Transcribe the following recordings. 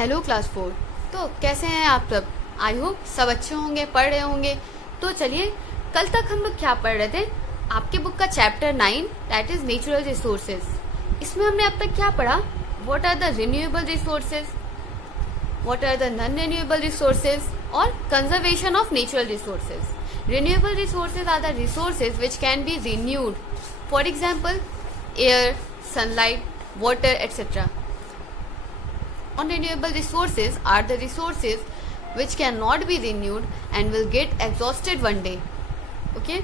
Hello class 4। तो कैसे हैं आप सब? आई होप सब अच्छे होंगे, पढ़ रहे होंगे। तो चलिए, कल तक हम लोग क्या पढ़ रहे थे? आपके बुक का chapter 9 that is natural resources. इसमें हमने अब तक क्या पढ़ा? What are the renewable resources, what are the non renewable resources और conservation of natural resources. Renewable resources are the resources which can be renewed, for example air, sunlight, water, etc. Non-renewable resources are the resources which cannot be renewed and will get exhausted one day. Okay?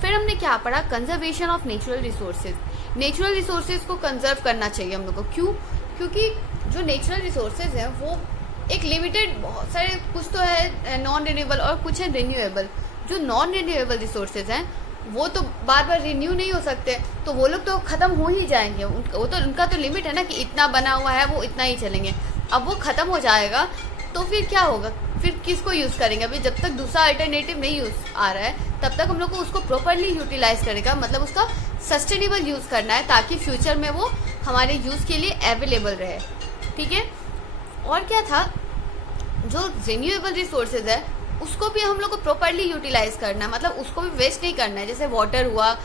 फिर हमने क्या पढ़ा? Conservation of natural resources. Natural resources को conserve करना चाहिए हम लोग को। क्यों? क्योंकि जो नेचुरल रिसोर्सेज हैं वो एक लिमिटेड, बहुत सारे, कुछ तो है नॉन रिन्यूएबल और कुछ है रिन्यूएबल। जो नॉन रिन्यूएबल रिसोर्सेज हैं वो तो बार बार रिन्यू नहीं हो सकते, तो वो लोग तो खत्म हो ही जाएंगे। वो तो उनका तो लिमिट है ना कि इतना बना हुआ है, वो इतना ही चलेंगे। अब वो खत्म हो जाएगा तो फिर क्या होगा? फिर किसको यूज़ करेंगे? अभी जब तक दूसरा अल्टरनेटिव नहीं यूज आ रहा है तब तक हम लोग को उसको प्रॉपरली यूटिलाइज करेगा, मतलब उसका सस्टेनेबल यूज़ करना है ताकि फ्यूचर में वो हमारे यूज़ के लिए अवेलेबल रहे। ठीक है? और क्या था? जो रिन्यूएबल रिसोर्सेज है उसको भी हम लोग को प्रॉपरली यूटिलाइज करना है, मतलब उसको भी वेस्ट नहीं करना है। जैसे वाटर हुआ,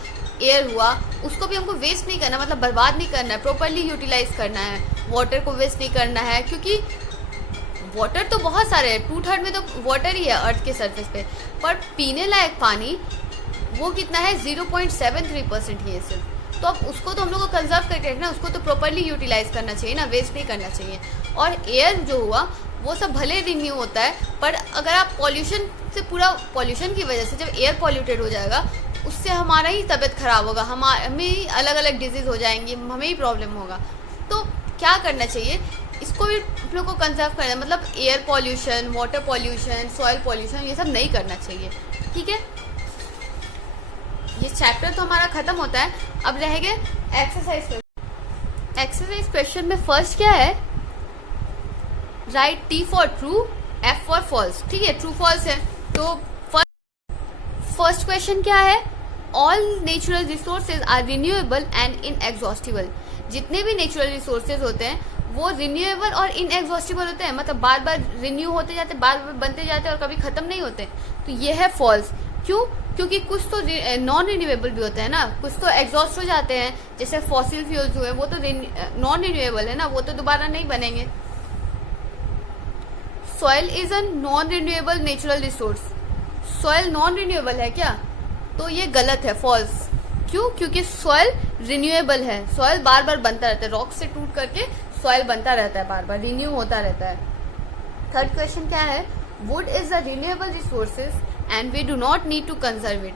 एयर हुआ, उसको भी हमको वेस्ट नहीं करना, मतलब बर्बाद नहीं करना है, प्रॉपरली यूटिलाइज करना है। वाटर को वेस्ट नहीं करना है क्योंकि वाटर तो बहुत सारे हैं, 2/3 में तो वाटर ही है अर्थ के सरफेस पे, पर पीने लायक पानी वो कितना है? 0.73% ही है सिर्फ। तो अब उसको तो हम लोग को कंजर्व करके रखना, उसको तो प्रॉपरली यूटिलाइज करना चाहिए ना, वेस्ट नहीं करना चाहिए। और एयर जो हुआ वो सब भले रिन्यू होता है, पर अगर आप पॉल्यूशन से, पूरा पॉल्यूशन की वजह से जब एयर पॉल्यूटेड हो जाएगा उससे हमारा ही तबीयत खराब होगा, हमें ही अलग अलग डिजीज़ हो जाएंगी, हमें ही प्रॉब्लम होगा। तो क्या करना चाहिए? इसको भी हम लोग को कंजर्व करना है, मतलब air pollution, water pollution, soil pollution, ये सब नहीं करना चाहिए। ठीक है? ये चैप्टर तो हमारा खत्म होता है। अब रह गए एक्सरसाइज। एक्सरसाइज क्वेश्चन में फर्स्ट क्या है? Right T for true, F for false. ठीक है, ट्रू फॉल्स है। तो फर्स्ट क्वेश्चन क्या है? All natural resources are renewable and inexhaustible. जितने भी नेचुरल रिसोर्सेज होते हैं वो रिन्यूएबल और इनएग्जॉस्टिबल होते हैं, मतलब बार बार रिन्यू होते जाते, बार बार बनते जाते और कभी खत्म नहीं होते। तो ये है फॉल्स। क्यों? क्योंकि कुछ तो नॉन रिन्यूएबल भी होते हैं ना, कुछ तो एग्जॉस्ट हो जाते हैं, जैसे फॉसिल फ्यूल्स हुए, वो तो नॉन रिन्यूएबल है ना, वो तो दोबारा नहीं बनेंगे। Soil is a non renewable natural resource. Soil non renewable है क्या? तो ये गलत है, फॉल्स। क्यों? क्योंकि सॉइल रिन्यूएबल है। सॉइल बार बार बनता रहता है, रॉक से टूट करके सॉइल बनता रहता है, बार बार रिन्यू होता रहता है। थर्ड क्वेश्चन क्या है? Wood is a renewable resources and we do not need to conserve it.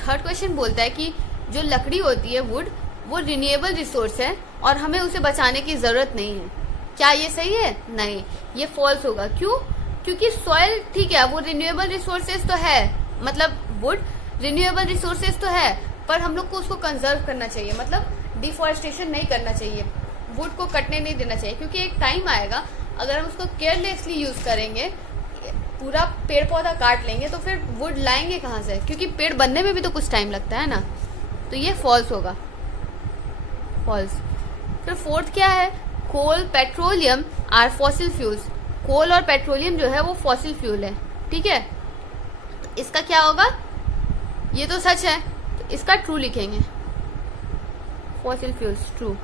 Third question बोलता है कि जो लकड़ी होती है, वुड, वो रिन्यूएबल रिसोर्स है और हमें उसे बचाने की जरूरत नहीं है। क्या ये सही है? नहीं, ये फॉल्स होगा। क्यों? क्योंकि सॉइल, ठीक है, वो रिन्यूएबल रिसोर्सेज तो है, मतलब वुड रिन्यूएबल रिसोर्सेज तो है, पर हम लोग को उसको कंजर्व करना चाहिए, मतलब डिफॉरेस्टेशन नहीं करना चाहिए, वुड को कटने नहीं देना चाहिए। क्योंकि एक टाइम आएगा अगर हम उसको केयरलेसली यूज करेंगे, पूरा पेड़ पौधा काट लेंगे, तो फिर वुड लाएंगे कहाँ से? क्योंकि पेड़ बनने में भी तो कुछ टाइम लगता है ना। तो ये फॉल्स होगा, फॉल्स। फिर फोर्थ क्या है? कोल, पेट्रोलियम आर फॉसिल फ्यूल्स। कोल और पेट्रोलियम जो है वो फॉसिल फ्यूल है। ठीक है? तो इसका क्या होगा? ये तो सच है, तो इसका ट्रू लिखेंगे। Fossil fuels true.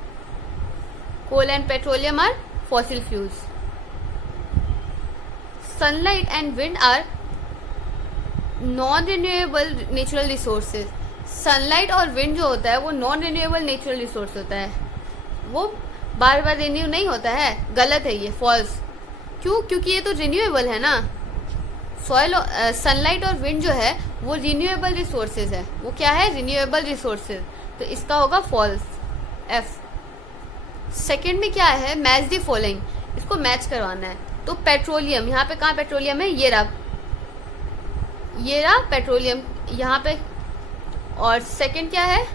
Coal and petroleum are fossil fuels. Sunlight and wind are non renewable natural resources. Sunlight और विंड जो होता है वो नॉन रिन्यूएबल नेचुरल रिसोर्स होता है, वो बार बार रिन्यू नहीं होता है। गलत है ये, फॉल्स। क्यों? क्योंकि ये तो रिन्यूएबल है ना। सॉइल, सनलाइट और विंड जो है वो रिन्यूएबल रिसोर्सेज है। वो क्या है? Renewable resources. तो इसका होगा फॉल्स, एफ। सेकंड में क्या है? Match the following. इसको मैच करवाना है। तो पेट्रोलियम, यहाँ पे कहाँ पेट्रोलियम है? ये रहा पेट्रोलियम यहाँ पे। और सेकंड क्या है?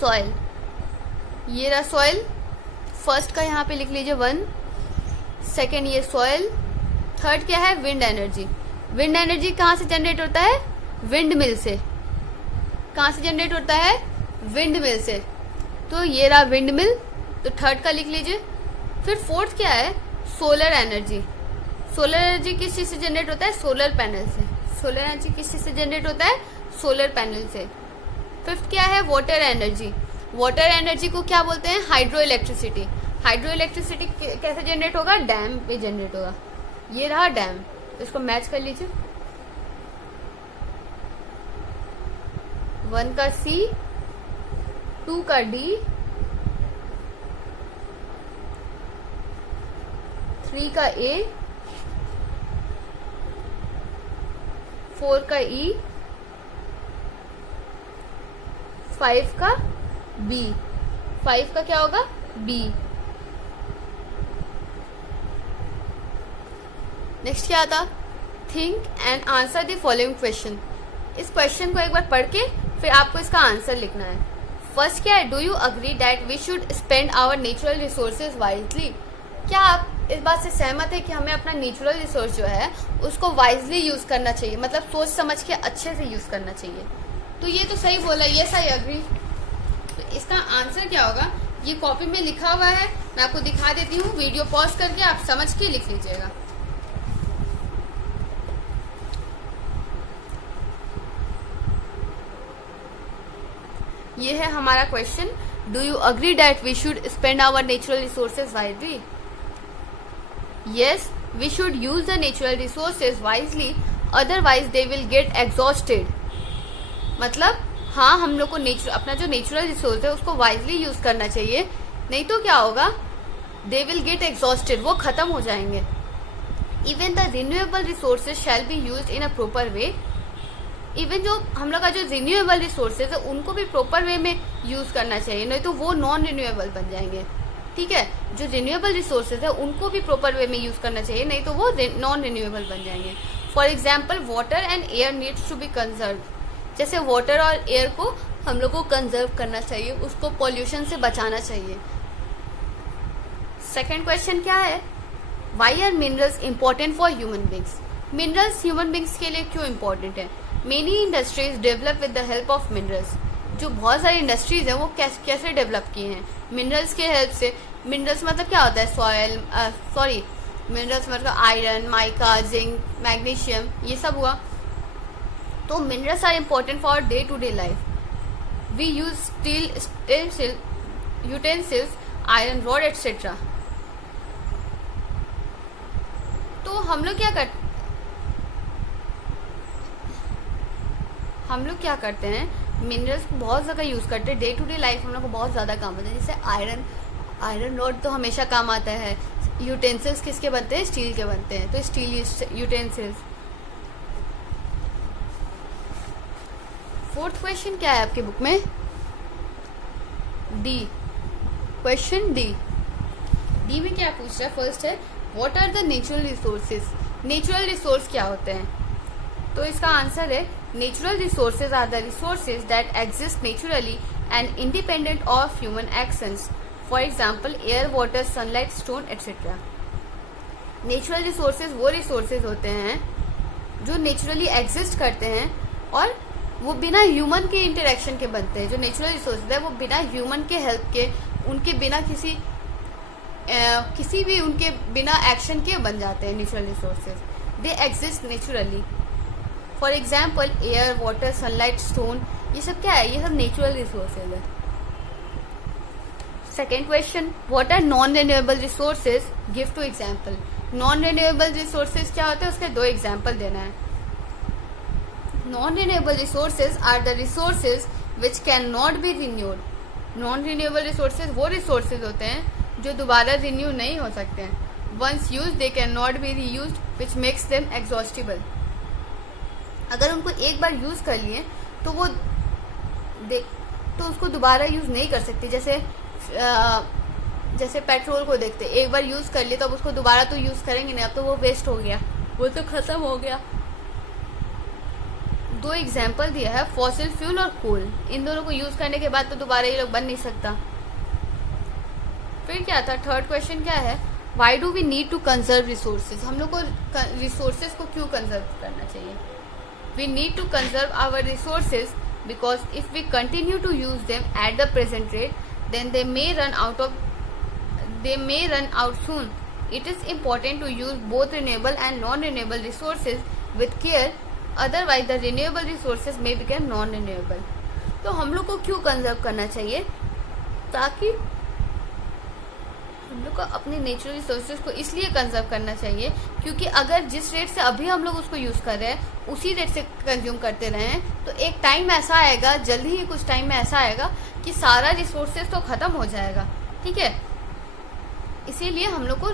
सॉइल। ये रहा सॉइल। फर्स्ट का यहाँ पे लिख लीजिए 1, सेकंड ये सॉइल, थर्ड क्या है? Wind energy. विंड एनर्जी कहाँ से जनरेट होता है? विंड मिल से। कहाँ से जनरेट होता है? विंड मिल से। तो ये रहा विंड मिल, तो थर्ड का लिख लीजिए। फिर फोर्थ क्या है, सोलर एनर्जी। सोलर एनर्जी किस चीज से जनरेट होता है, सोलर पैनल से। सोलर एनर्जी किस चीज से जनरेट होता है, सोलर पैनल से। फिफ्थ क्या है, वाटर एनर्जी। वाटर एनर्जी को क्या बोलते हैं, हाइड्रो इलेक्ट्रिसिटी। हाइड्रो इलेक्ट्रिसिटी कैसे जनरेट होगा, डैम पे जनरेट होगा। ये रहा डैम, इसको मैच कर लीजिए। 1 का C, 2 का D, 3 का A, 4 का E, 5 का B। 5 का क्या होगा, B। नेक्स्ट क्या आता, think and answer the following question. इस क्वेश्चन को एक बार पढ़ के फिर आपको इसका आंसर लिखना है। फर्स्ट क्या है, do you agree that we should spend our natural resources wisely. क्या आप इस बात से सहमत है कि हमें अपना नेचुरल रिसोर्स जो है उसको वाइजली यूज करना चाहिए, मतलब सोच समझ के अच्छे से यूज करना चाहिए। तो ये तो सही बोला, यस आई अग्री। तो इसका आंसर क्या होगा, ये कॉपी में लिखा हुआ है, मैं आपको दिखा देती हूँ। वीडियो पॉज करके आप समझ के लिख लीजिएगा। ये है हमारा question, do you agree that we should spend our natural resources wisely. Yes, we should use the natural resources wisely, otherwise they will get exhausted. मतलब हाँ, हम लोग को अपना जो नेचुरल रिसोर्स है उसको वाइजली यूज करना चाहिए, नहीं तो क्या होगा, दे विल गेट एग्जॉस्टेड, वो खत्म हो जाएंगे। Even the renewable resources shall be used in a proper way. Even जो हम लोग का जो रिन्यूएबल रिसोर्सेज है उनको भी प्रॉपर वे में यूज करना चाहिए, नहीं तो वो नॉन रिन्यूएबल बन जाएंगे। ठीक है, जो रिन्यूएबल रिसोर्सेज है उनको भी प्रॉपर वे में यूज करना चाहिए, नहीं तो वो नॉन रिन्यूएबल बन जाएंगे। For example, water and air needs to be conserve. जैसे वाटर और एयर को हम लोग को कंजर्व करना चाहिए, उसको पॉल्यूशन से बचाना चाहिए। सेकेंड क्वेश्चन क्या है, why are minerals important for human beings. Minerals human beings के लिए क्यों इम्पोर्टेंट है। Many industries develop with the help of minerals. जो बहुत सारी इंडस्ट्रीज हैं वो कैसे डेवलप किए हैं, मिनरल्स के हेल्प से। मिनरल्स मतलब क्या होता है, सॉइल, मिनरल्स मतलब आयरन, माइका, जिंक, मैग्नीशियम, ये सब हुआ। तो minerals are important for day to day life. We use steel utensils, iron rod etcetera. तो हम लोग क्या करते हैं, मिनरल्स को बहुत ज़्यादा यूज़ करते हैं डे टू डे लाइफ, हम लोग को बहुत ज़्यादा काम आता है। जैसे आयरन रॉड तो हमेशा काम आता है। यूटेंसिल्स किसके बनते हैं, स्टील के बनते हैं, तो स्टील यूटेंसिल्स। फोर्थ क्वेश्चन क्या है आपकी बुक में, डी, क्वेश्चन डी में क्या पूछ रहा है, फर्स्ट है what are the natural resources. Natural resource क्या होते हैं, तो इसका आंसर है natural resources are the resources that exist naturally and independent of human actions. For example, air, water, sunlight, stone etcetera. Natural resources वो resources होते हैं जो नेचुरली एग्जिस्ट करते हैं और वो बिना ह्यूमन के इंटरेक्शन के बनते हैं। जो नेचुरल रिसोर्सेज है वो बिना ह्यूमन के हेल्प के, उनके बिना किसी भी उनके बिना एक्शन के बन जाते हैं natural resources. They exist naturally. For example, air, water, sunlight, stone, ये सब क्या है, ये सब नेचुरल रिसोर्सेज है। Second question, what are non renewable resources, give two example. Non renewable resources क्या होते हैं, उसके 2 एग्जाम्पल देना है। Non renewable resources are the resources which can not be renewed. Non renewable resources वो रिसोर्सेज होते हैं जो दोबारा रिन्यू नहीं हो सकते हैं। Once use they can not be reused which makes them exhaustible. अगर उनको एक बार यूज कर लिए तो वो तो उसको दोबारा यूज नहीं कर सकते। जैसे पेट्रोल को देखते, एक बार यूज कर लिए तो अब उसको दोबारा तो यूज करेंगे नहीं, अब तो वो वेस्ट हो गया, वो तो खत्म हो गया। 2 एग्जाम्पल दिया है, फॉसिल फ्यूल और कोल। इन दोनों को यूज करने के बाद तो दोबारा ये लोग बन नहीं सकता। फिर क्या था, थर्ड क्वेश्चन क्या है, why do we need to conserve resources. हम लोग को रिसोर्सेज को क्यों कंजर्व करना चाहिए। We need to conserve our resources because if we continue to use them at the present rate then they may run out of they may run out soon. It is important to use both renewable and non-renewable resources with care, otherwise the renewable resources may become non-renewable. तो हम लोग को क्यों conserve करना चाहिए? ताकि हम लोग को अपने नेचुरल रिसोर्सेज को इसलिए कंजर्व करना चाहिए क्योंकि अगर जिस रेट से अभी हम लोग उसको यूज़ कर रहे हैं उसी रेट से कंज्यूम करते रहें तो एक टाइम ऐसा आएगा, जल्दी ही कुछ टाइम में ऐसा आएगा कि सारा रिसोर्सेज तो ख़त्म हो जाएगा. ठीक है, इसीलिए हम लोग को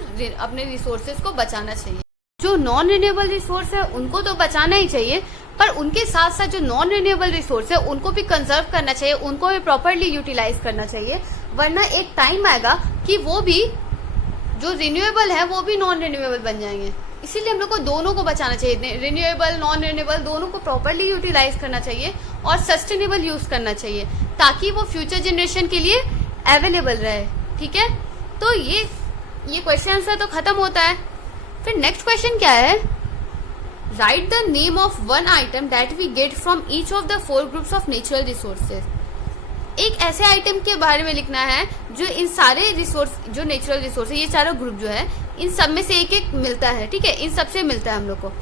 अपने रिसोर्सेज को बचाना चाहिए. जो नॉन रिन्यूएबल रिसोर्स है उनको तो बचाना ही चाहिए, पर उनके साथ साथ जो नॉन रिन्यूएबल रिसोर्स है उनको भी कंजर्व करना चाहिए, उनको भी प्रॉपरली यूटिलाइज करना चाहिए. वरना एक टाइम आएगा कि वो भी जो रिन्यूएबल है वो भी नॉन रिन्यूएबल बन जाएंगे. इसीलिए हम लोग को दोनों को बचाना चाहिए, रिन्यूएबल नॉन रिन्यूएबल दोनों को प्रॉपरली यूटिलाइज करना चाहिए और सस्टेनेबल यूज करना चाहिए ताकि वो फ्यूचर जनरेशन के लिए अवेलेबल रहे. ठीक है, तो ये क्वेश्चन आंसर तो खत्म होता है. फिर नेक्स्ट क्वेश्चन क्या है? Write the name of one item that we get from each of the 4 groups of natural resources. एक ऐसे आइटम के बारे में लिखना है जो इन सारे रिसोर्स, जो नेचुरल रिसोर्स है, ये चारों ग्रुप जो है इन सब में से एक एक मिलता है. ठीक है, इन सब से मिलता है हम लोग को.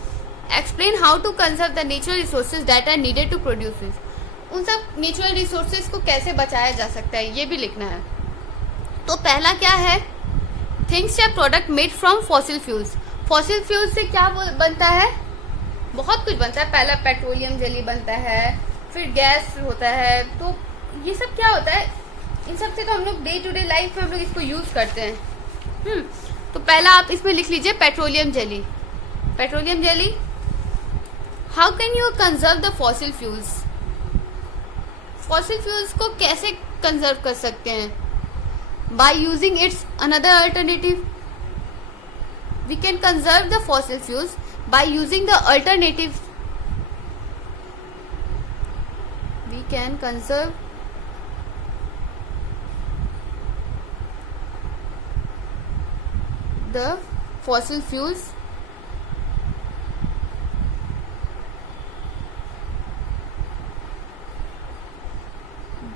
Explain how to conserve the natural resources that are needed to produce. उन सब नेचुरल रिसोर्सेज को कैसे बचाया जा सकता है ये भी लिखना है. तो पहला क्या है? थिंग्स या product made from fossil fuels. Fossil fuel से क्या बनता है? बहुत कुछ बनता है. पहला पेट्रोलियम जेली बनता है, फिर गैस होता है. तो ये सब क्या होता है? इन सब से तो हम लोग डे टू डे लाइफ में हम लोग इसको यूज करते हैं. तो पहला आप इसमें लिख लीजिए petroleum jelly. Petroleum jelly. How can you conserve the fossil fuels? Fossil fuels को कैसे कंजर्व कर सकते हैं? By using its another alternative. We can conserve the fossil fuels by using the alternative. We can conserve the fossil fuels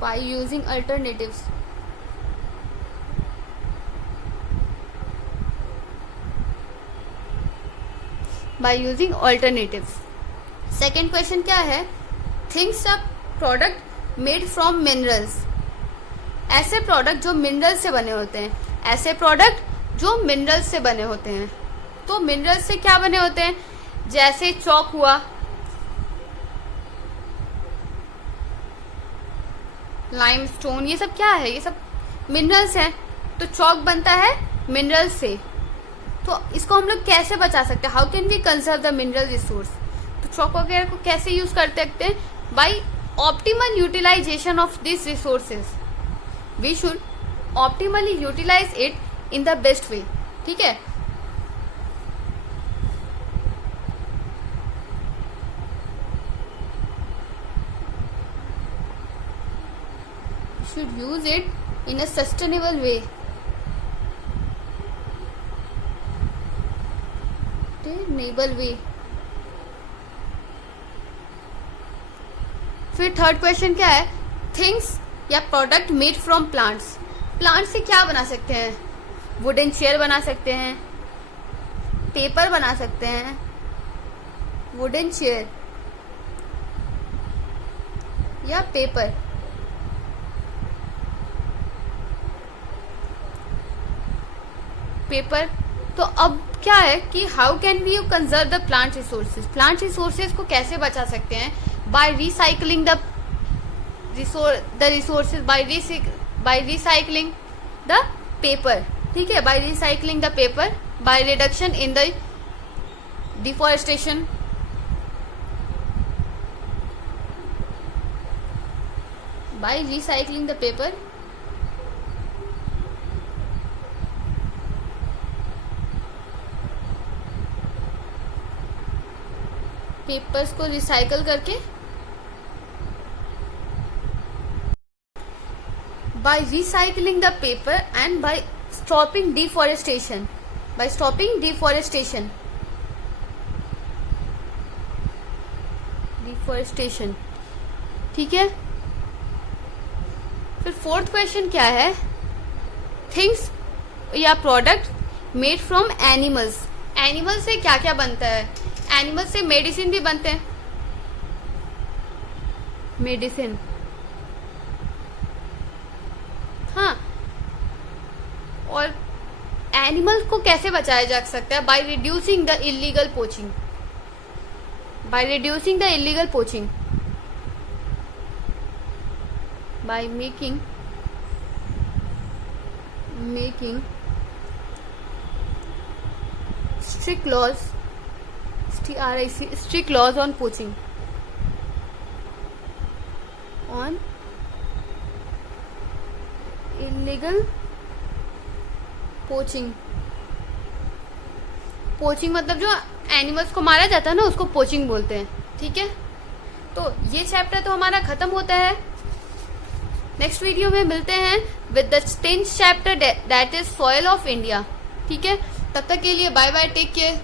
by using alternatives. By using alternatives. Second question क्या है? Things a product made from minerals. ऐसे product जो mineral से बने होते हैं. ऐसे product जो मिनरल से बने होते हैं. तो मिनरल से क्या बने होते हैं? जैसे चॉक हुआ, लाइमस्टोन, ये सब क्या है? ये सब मिनरल्स हैं. तो चॉक बनता है मिनरल से. तो इसको हम लोग कैसे बचा सकते हैं? How can we conserve the mineral resource? तो चॉक वगैरह को कैसे यूज कर सकते हैं? By optimal utilization of this resources. We should optimally utilize it in the best way. ठीक है, should use it in a sustainable way. Sustainable way. फिर थर्ड क्वेश्चन क्या है? थिंग्स या product made from plants. Plant से क्या बना सकते हैं? वुडन चेयर बना सकते हैं, पेपर बना सकते हैं. वुडन चेयर या पेपर. पेपर. तो अब क्या है कि how can we conserve the plant resources. Plant resources को कैसे बचा सकते हैं? By recycling the resources, by recycling the paper. ठीक है, by recycling the paper, by reduction in the deforestation. By recycling the paper, papers को recycle करके, by recycling the paper and by stopping deforestation. By stopping deforestation. Deforestation. ठीक है. फिर fourth question क्या है? Things या product made from animals. Animal से क्या क्या बनता है? एनिमल से मेडिसिन भी बनते हैं, मेडिसिन, हाँ। और एनिमल को कैसे बचाया जा सकता है? By reducing the illegal poaching, by reducing the illegal poaching, by making strict laws, strict laws on poaching, on illegal poaching. Poaching मतलब जो एनिमल्स को मारा जाता है ना, उसको पोचिंग बोलते हैं, ठीक है। तो ये चैप्टर तो हमारा खत्म होता है। नेक्स्ट वीडियो में मिलते हैं with the 10th chapter that is soil of India, ठीक है। तब तक के लिए बाय बाय, टेक केयर।